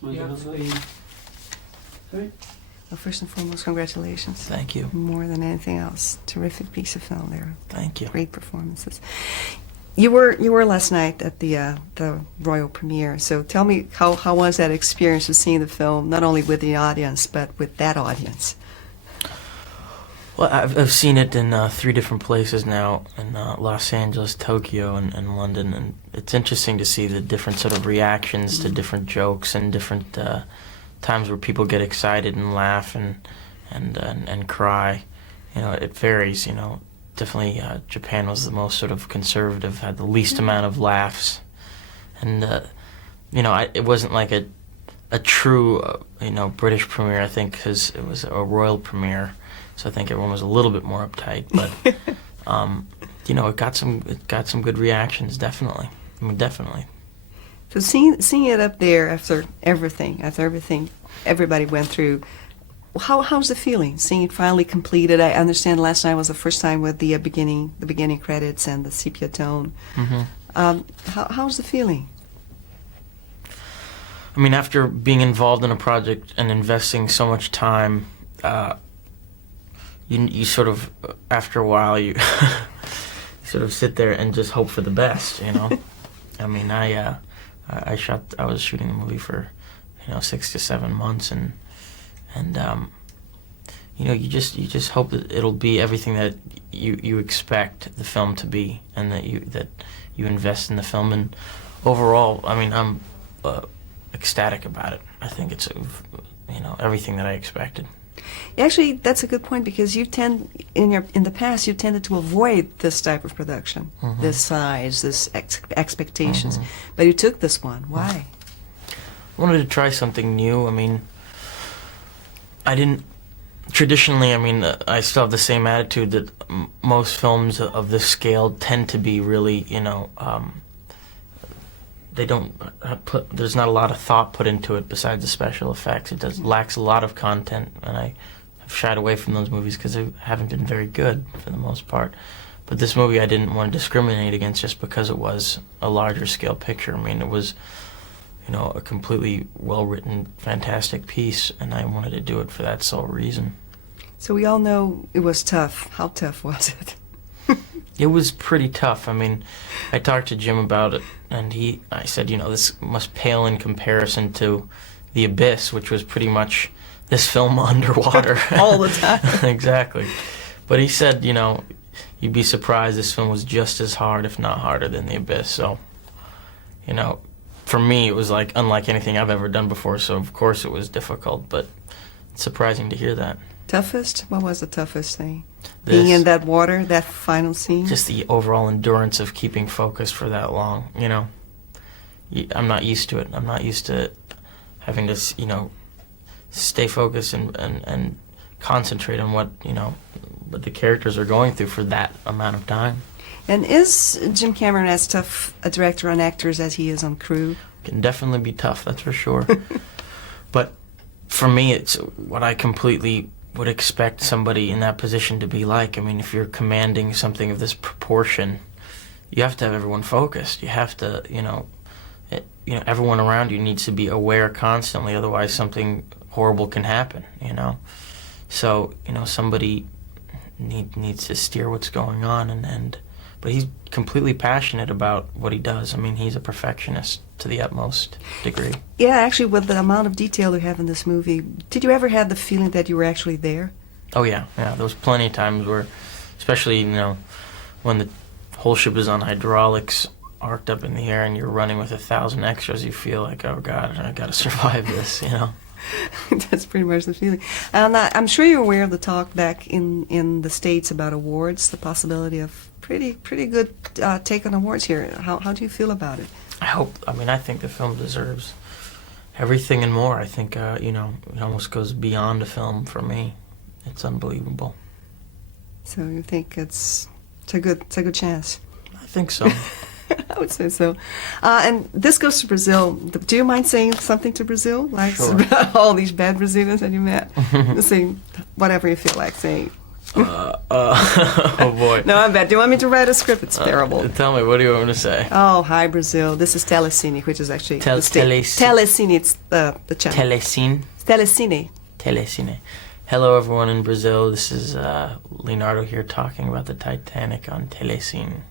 Sorry? Well, first and foremost, congratulations. Thank you. More than anything else, terrific piece of film there. Thank you. Great performances. You were last night at the Royal premiere. So tell me, how was that experience of seeing the film, not only with the audience but with that audience? Well, I've seen it in 3 different places now, in Los Angeles, Tokyo, and London, and it's interesting to see the different sort of reactions to different jokes and different times where people get excited and laugh and cry. You know, it varies. You know, definitely Japan was the most sort of conservative, had the least amount of laughs, and you know, it wasn't like a true you know, British premiere. I think because it was a royal premiere. So I think everyone was a little bit more uptight, but you know, it got some good reactions, definitely. I mean, definitely. So seeing it up there after everything everybody went through, how's the feeling? Seeing it finally completed. I understand last night was the first time with the beginning credits and the sepia tone. How's the feeling? I mean, after being involved in a project and investing so much time, you sort of, after a while, you sort of sit there and just hope for the best, you know. I mean, I was shooting the movie for, you know, 6 to 7 months, and you know, you just hope that it'll be everything that you expect the film to be, and that you invest in the film. And overall, I mean, I'm ecstatic about it. I think it's, you know, everything that I expected. Actually, that's a good point, because you tend, in the past, you tended to avoid this type of production, this size, this expectations. But you took this one. Why? I wanted to try something new. I mean, I didn't traditionally. I mean, I still have the same attitude that most films of this scale tend to be really, you know, they don't there's not a lot of thought put into it besides the special effects. It lacks a lot of content, and I have shied away from those movies because they haven't been very good for the most part. But this movie I didn't want to discriminate against just because it was a larger scale picture. I mean, it was, you know, a completely well-written, fantastic piece, and I wanted to do it for that sole reason. So we all know it was tough. How tough was it? It was pretty tough. I mean, I talked to Jim about it, and I said, you know, this must pale in comparison to The Abyss, which was pretty much this film underwater. All the time. Exactly. But he said, you know, you'd be surprised this film was just as hard, if not harder, than The Abyss. So, you know, for me, it was like unlike anything I've ever done before, so of course it was difficult, but it's surprising to hear that. Toughest? What was the toughest thing? This. Being in that water, that final scene? Just the overall endurance of keeping focused for that long, you know. I'm not used to it. I'm not used to having to, you know, stay focused and concentrate on what, you know, what the characters are going through for that amount of time. And is Jim Cameron as tough a director on actors as he is on crew? Can definitely be tough, that's for sure. But for me, it's what I completely would expect somebody in that position to be like. I mean, if you're commanding something of this proportion, you have to have everyone focused. You have to, you know, everyone around you needs to be aware constantly, otherwise something horrible can happen, you know. So, you know, somebody needs to steer what's going on, but he's completely passionate about what he does. I mean, he's a perfectionist to the utmost degree. Yeah, actually, with the amount of detail you have in this movie, did you ever have the feeling that you were actually there? Oh, yeah. There was plenty of times where, especially, you know, when the whole ship is on hydraulics, arced up in the air, and you're running with 1,000 extras, you feel like, oh, God, I got to survive this, you know. That's pretty much the feeling. And I'm sure you're aware of the talk back in the States about awards, the possibility of pretty good take on awards here. How do you feel about it? I think the film deserves everything and more. I think, you know, it almost goes beyond a film for me. It's unbelievable. So you think it's a good chance? I think so. I would say so. And this goes to Brazil. Do you mind saying something to Brazil? Like Sure. all these bad Brazilians that you met? Saying whatever you feel like saying. Oh boy. No, I'm bad. Do you want me to write a script? It's terrible. Tell me, what do you want me to say? Oh, hi Brazil. This is Telecine, which is actually the state. Telecine. It's the channel. Telecine. Telecine. Telecine. Hello, everyone in Brazil. This is Leonardo here talking about the Titanic on Telecine.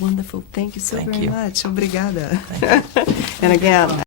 Wonderful. Thank you so Thank very you. much. Obrigada. Thank you. And again,